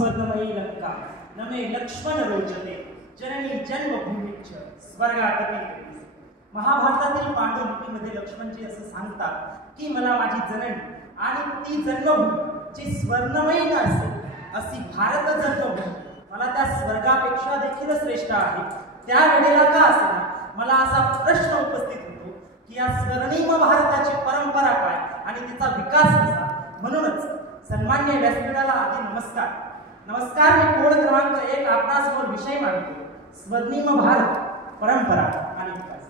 स्वर्णमयी लंका नमे लक्ष्मण रोचते जननी जन्मभूमीच स्वर्गातपी. महाभारतातील पांडुलिपीमध्ये लक्ष्मणजी असं सांगतात की मला माझी जननी आणि ती जन्मभूमी जी स्वर्णमयी न असेल अशी भारत जन्मभूमी मला त्या स्वर्गापेक्षा देखील श्रेष्ठ आहे. त्या वेळेला का असेना मला असा प्रश्न उपस्थित होतो की या स्वर्णिम भारताची परंपरा काय आणि तिचा विकास कसा. म्हणूनच सन्मान्य व्यासपीठाला आधी नमस्कार. नमस्कार. मी कोड क्रमांक 1 आपणासमोर विषय मांडतो, स्वर्णिम भारत परंपरा आणि विकास.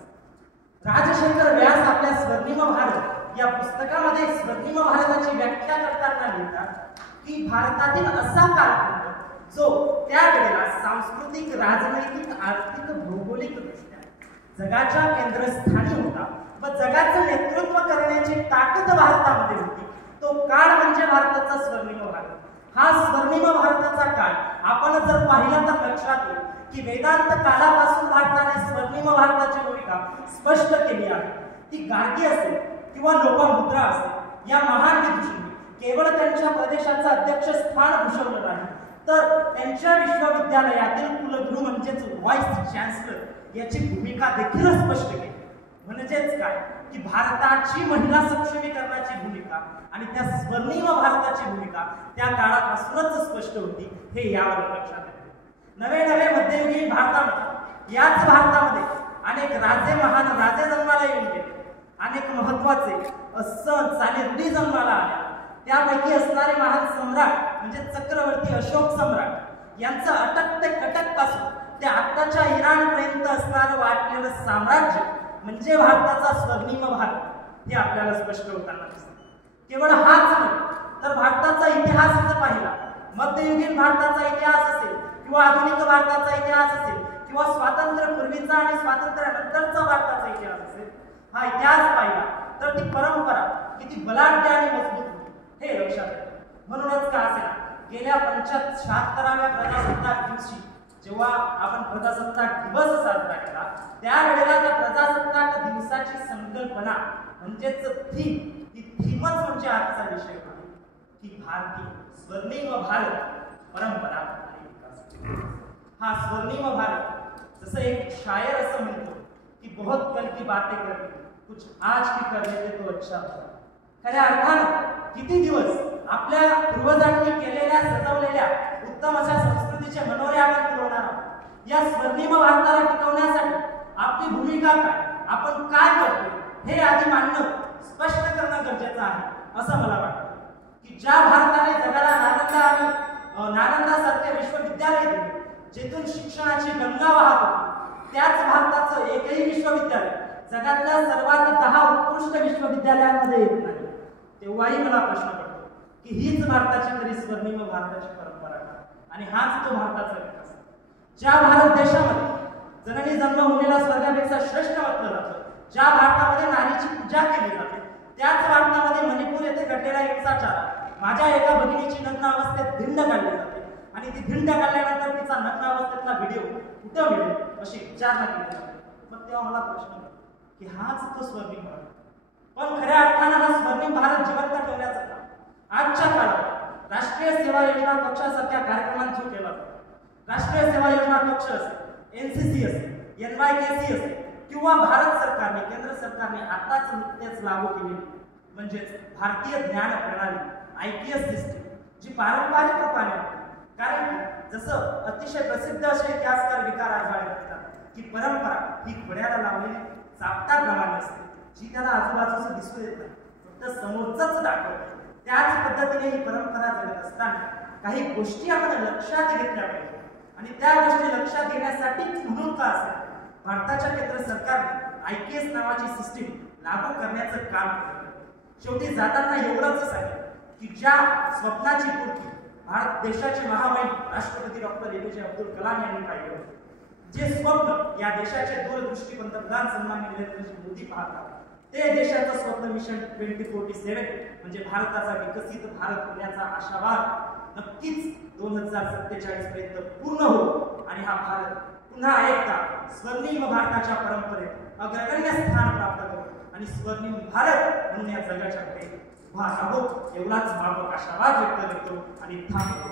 राजशेखर व्यास आपल्या स्वर्णिम भारत या पुस्तकामध्ये स्वर्णिम भारताची व्याख्या करताना लिहितात की भारतातील असा कालखंड जो त्या वेळेला सांस्कृतिक, राजनैतिक, आर्थिक, भौगोलिक दृष्ट्या जगाच्या केंद्रस्थानी होता व जगाचं नेतृत्व करण्याची ताकद भारतामध्ये होती. तो काळ म्हणजे भारताचा स्वर्णिम भारत. हा स्वर्णिम भारताचा काळ आपण जर पाहिला तर लक्षात येईल की वेदांत काळापासून भारताने स्वर्णिम भारताची भूमिका स्पष्ट केली आहे. ती गार्गी असेल किंवा लोपामुद्रा असेल या महान विदुषींनी केवळ त्यांच्या प्रदेशाचं अध्यक्ष स्थान भूषवलं नाही तर त्यांच्या विश्वविद्यालयातील कुलगुरू म्हणजेच व्हाईस चान्सलर याची भूमिका देखील स्पष्ट केली. म्हणजेच काय की भारताची महिला सक्षमीकरणाची भूमिका आणि त्या स्वर्णिम भारताची भूमिका त्या काळापासूनच स्पष्ट होती. हे यावर लक्षात येते. नवे नवे मध्ययुगीन भारतामध्ये, याच भारतामध्ये अनेक राजे, महान राजे जन्माला येऊन गेले. अनेक महत्वाचे सण आणि रूढी जन्माला आल्या. त्यापैकी असणारे महान सम्राट म्हणजे चक्रवर्ती अशोक सम्राट यांचं अटक ते कटक पासून ते आत्ताच्या इराण पर्यंत असणारं वाटलेलं साम्राज्य म्हणजे भारताचा स्वर्णिम भारत हे आपल्याला स्पष्ट होताना दिसतं. केवळ हाच नाही तर भारताचा इतिहास जर पाहिला, मध्ययुगीन भारताचा इतिहास असेल किंवा आधुनिक भारताचा इतिहास असेल किंवा स्वातंत्र्यपूर्वीचा आणि स्वातंत्र्यानंतरचा भारताचा इतिहास असेल, हा इतिहास पाहिला तर ती परंपरा किती बलाढ्य आणि मजबूत होती हे लक्षात येतं. म्हणूनच का असेल गेल्या 76व्या प्रजासत्ताक दिवशी जेव्हा आपण प्रजासत्ताक दिवस साजरा केला त्यावेळेला त्या प्रजासत्ताक दिवसाची संकल्पना म्हणजेच ती थीमच म्हणजे आजचा विषय आहे की भारतीय स्वर्णिम भारत परंपरा आणि विकास. हा स्वर्णिम भारत जसं एक शायर असं म्हणतो की बहुत कल की बातें करते कुछ आज की कर लेते तो अच्छा होता. खऱ्या अर्थानं किती दिवस आपल्या पूर्वजांनी केलेल्या सजवलेल्या उत्तम अशा संस्कृतीचे मनोरे आपण पुरवणार आहोत. या स्वर्णिम भारताला टिकवण्यासाठी आपली भूमिका काय, आपण काय करतोय हे आधी मांडणं, स्पष्ट करणं गरजेचं आहे असं मला वाटतं. की ज्या भारताने जगाला नालंदासारखे विश्वविद्यालय दिले जेथून शिक्षणाची गंगा वाहत होती, त्याच भारताचं एकही विश्वविद्यालय जगातल्या सर्वात 10 उत्कृष्ट विश्वविद्यालयांमध्ये येत नाही. तेव्हाही मला प्रश्न पडतो की हीच भारताची खरी स्वर्णिम भारताची परंपरा आहे आणि हाच तो भारताचा विकास. ज्या भारत देशामध्ये जननी जन्मभूमीला स्वर्गापेक्षा श्रेष्ठ म्हटलं जातं, ज्या भारतामध्ये नारीची पूजा केली जाते, त्याच भारतामध्ये मणिपूर येथे घडलेला हिंसाचार, माझ्या एका भगिनीची नग्न अवस्थेत धिंड काढली जाते आणि ती धिंड काढल्यानंतर तिचा नग्न अवस्थेतला व्हिडिओ कुठं मिळेल अशी विचारणा केली जाते. मग तेव्हा मला प्रश्न पडतो की हाच तो स्वर्णिम भारत. पण खऱ्या अर्थानं हा स्वर्णिम भारत जिवंत ठेवण्याचं काम आजच्या काळात राष्ट्रीय सेवा योजना कक्षासारख्या कार्यक्रमांथ्रू केला जातो. राष्ट्रीय सेवा योजना कक्ष असेल, NCC असेल, NYKC असेल किंवा भारत सरकारने, केंद्र सरकारने आताच नुकतेच लागू केली म्हणजेच भारतीय ज्ञान प्रणाली IPS सिस्टीम जी पारंपरिक रूपाने होती. कारण जसं अतिशय प्रसिद्ध असे इतिहासकार विकार आजवाळे म्हणतात की परंपरा ही घोड्याला लावलेली चापटाप्रमाणे असते जी त्याला आजूबाजूचं दिसू येत नाही, फक्त समोरच दाखवते. त्याच पद्धतीने ही परंपरा जगत असताना काही गोष्टी आपण लक्षात घेतल्या पाहिजे आणि त्या गोष्टी लक्षात घेण्यासाठी म्हणून का असेल भारताच्या केंद्र सरकारने IPS नावाची सिस्टीम लागू करण्याचं काम केलं. शेवटी जाताना एवढंच सांगेल की ज्या स्वप्नाची पूर्ती भारत देशाचे महामहिम राष्ट्रपती डॉक्टर APJ अब्दुल कलाम यांनी पाहिलं होतं, जे स्वप्न या देशाचे दूरदृष्टी पंतप्रधान सन्माननीय नरेंद्रजी मोदी पाहतात, ते देशाचं स्वप्न मिशन 2047 म्हणजे भारताचा विकसित भारत होण्याचा आशावाद नक्कीच 2047 पर्यंत पूर्ण हो आणि हा भारत पुन्हा एकदा स्वर्णिम भारताच्या परंपरेत अग्रगण्य स्थान प्राप्त करो आणि स्वर्णिम भारत म्हणून या जगाच्या पुढे उभा राहो एवढाच भावक आशावाद व्यक्त करतो आणि थांबतो.